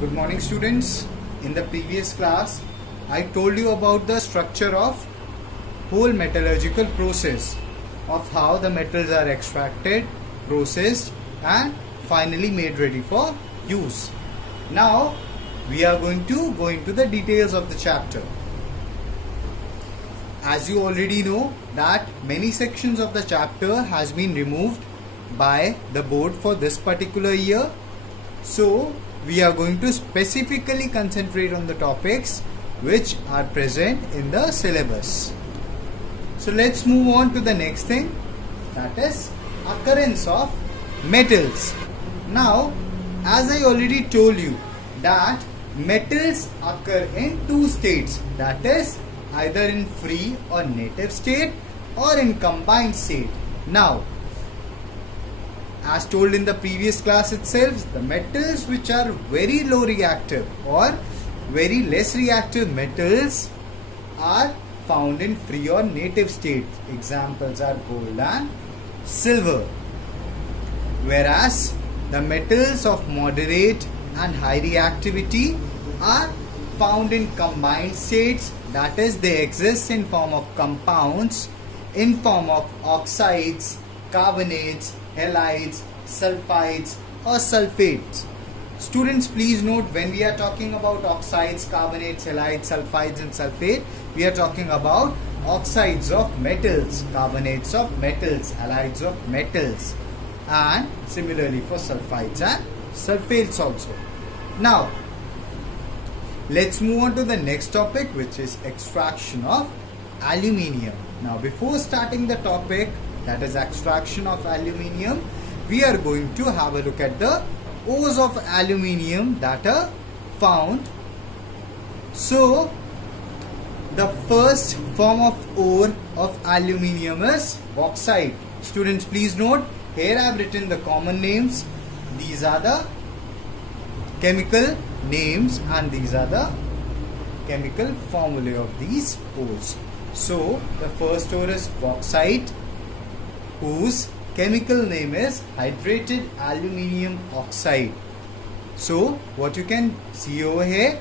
Good morning students. In the previous class I told you about the structure of whole metallurgical process of how the metals are extracted, processed and finally made ready for use. Now we are going to go into the details of the chapter. As you already know that many sections of the chapter has been removed by the board for this particular year. So we are going to specifically concentrate on the topics which are present in the syllabus. So let's move on to the next thing, that is occurrence of metals. Now as I already told you that metals occur in two states, that is either in free or native state or in combined state. Now as told in the previous class itself, the metals which are very low reactive or very less reactive metals are found in free or native state. Examples are gold and silver. Whereas the metals of moderate and high reactivity are found in combined states, that is they exist in form of compounds, in form of oxides, carbonates, halides, sulfides or sulfates. Students, please note, when we are talking about oxides, carbonates, halides, sulfides and sulfate, we are talking about oxides of metals, carbonates of metals, halides of metals, and similarly for sulfides and sulfates also. Now let's move on to the next topic, which is extraction of aluminium. Now before starting the topic, that is extraction of aluminium, we are going to have a look at the ores of aluminium that are found. So the first form of ore of aluminium is bauxite. Students, please note, here I have written the common names. These are the chemical names and these are the chemical formulae of these ores. So the first ore is bauxite, whose chemical name is hydrated aluminium oxide. So what you can see over here,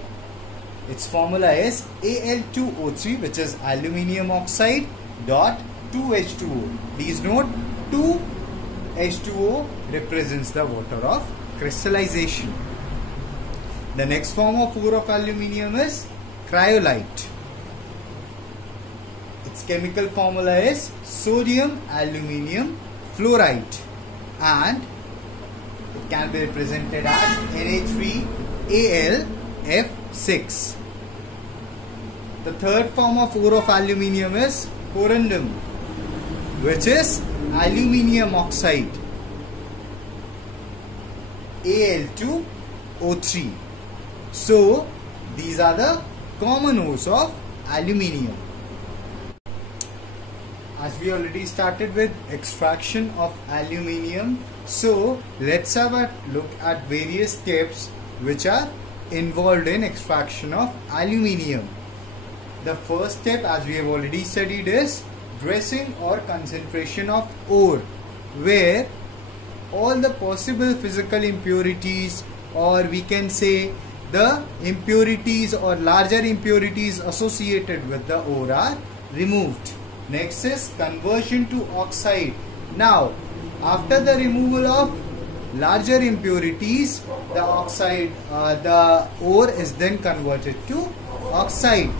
its formula is Al2O3, which is aluminium oxide dot 2H2O. Please note, 2H2O represents the water of crystallization. The next form of ore of aluminium is cryolite. Its chemical formula is sodium aluminium fluoride and it can be represented as Na3Al(F)6. The third form of ore of aluminium is corundum, which is aluminium oxide, Al2O3. So these are the common ores of aluminium. As we already started with extraction of aluminium, so let's have a look at various steps which are involved in extraction of aluminium. The first step, as we have already studied, is dressing or concentration of ore, where all the possible physical impurities, or we can say the impurities or larger impurities associated with the ore, are removed. Next is conversion to oxide. Now after the removal of larger impurities, the ore is then converted to oxide.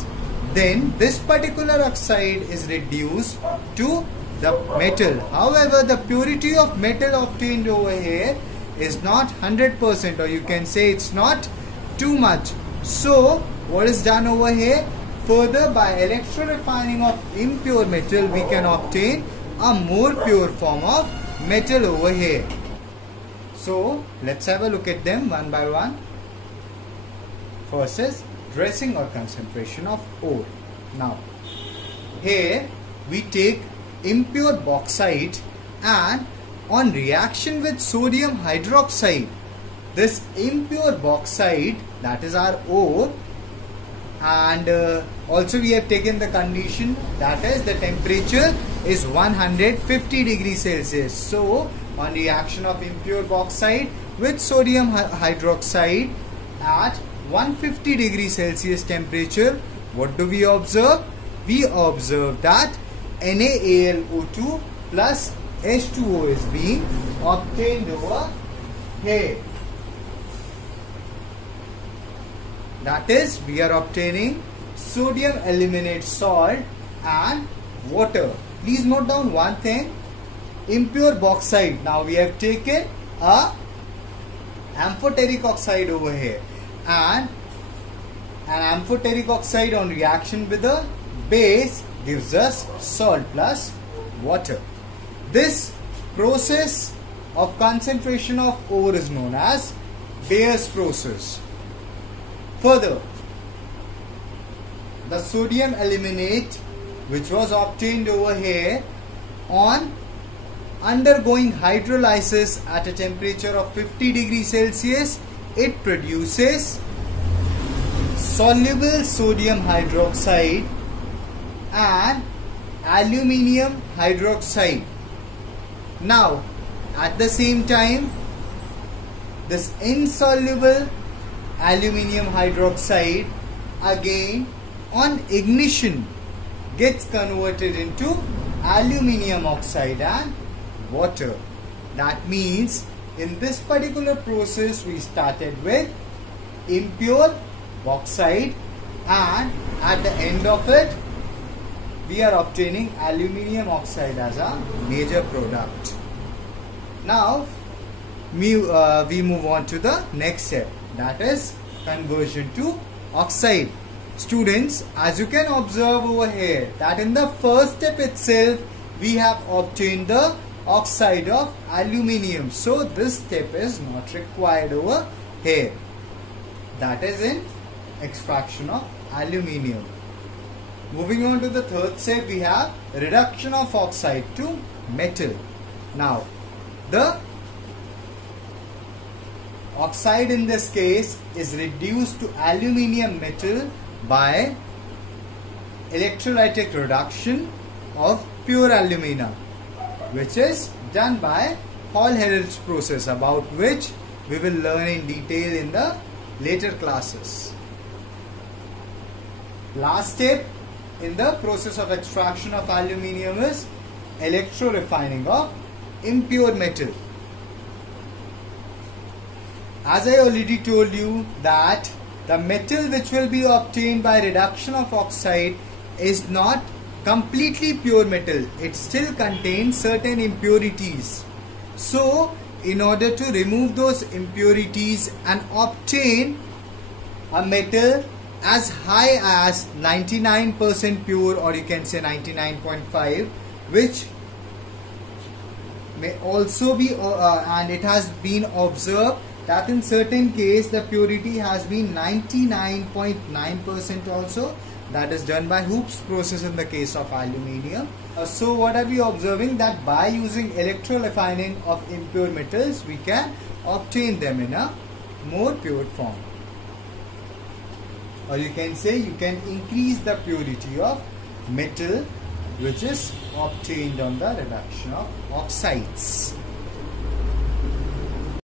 Then this particular oxide is reduced to the metal. However, the purity of metal obtained over here is not 100%, or you can say it's not too much. So what is done over here? Further, by electro-refining of impure metal, we can obtain a more pure form of metal over here. So let's have a look at them one by one. First is dressing or concentration of ore. Now here we take impure bauxite and on reaction with sodium hydroxide, this impure bauxite, that is our ore, and also we have taken the condition, that is the temperature is 150 degrees Celsius. So on reaction of impure bauxite with sodium hydroxide at 150 degrees Celsius temperature, what do we observe? We observe that NaAlO2 plus H2O is being obtained over here. That is, we are obtaining sodium aluminate salt and water. Please note down one thing. Impure bauxite. Now we have taken a amphoteric oxide over here, and an amphoteric oxide on reaction with a base gives us salt plus water. This process of concentration of ore is known as Bayer's process. Further, the sodium aluminate which was obtained over here on undergoing hydrolysis at a temperature of 50 degrees Celsius, it produces soluble sodium hydroxide and aluminium hydroxide. Now, at the same time, this insoluble aluminium hydroxide again on ignition gets converted into aluminium oxide and water. That means in this particular process we started with impure bauxite, and at the end of it we are obtaining aluminium oxide as a major product. Now we move on to the next step, that is conversion to oxide. Students, as you can observe over here, that in the first step itself we have obtained the oxide of aluminium, so this step is not required over here. That is in extraction of aluminium. Moving on to the third step, we have reduction of oxide to metal. Now the oxide in this case is reduced to aluminium metal by electrolytic reduction of pure alumina, which is done by Hall-Herold's process, about which we will learn in detail in the later classes. Last step in the process of extraction of aluminium is electro-refining of impure metal. As I already told you that the metal which will be obtained by reduction of oxide is not completely pure metal. It still contains certain impurities. So, in order to remove those impurities and obtain a metal as high as 99% pure, or you can say 99.5, which may also be and it has been observed that in certain case the purity has been 99.9% also. That is done by Hoops process in the case of aluminium. So what are we observing? That by using electro-refining of impure metals we can obtain them in a more pure form, or you can say you can increase the purity of metal which is obtained on the reduction of oxides.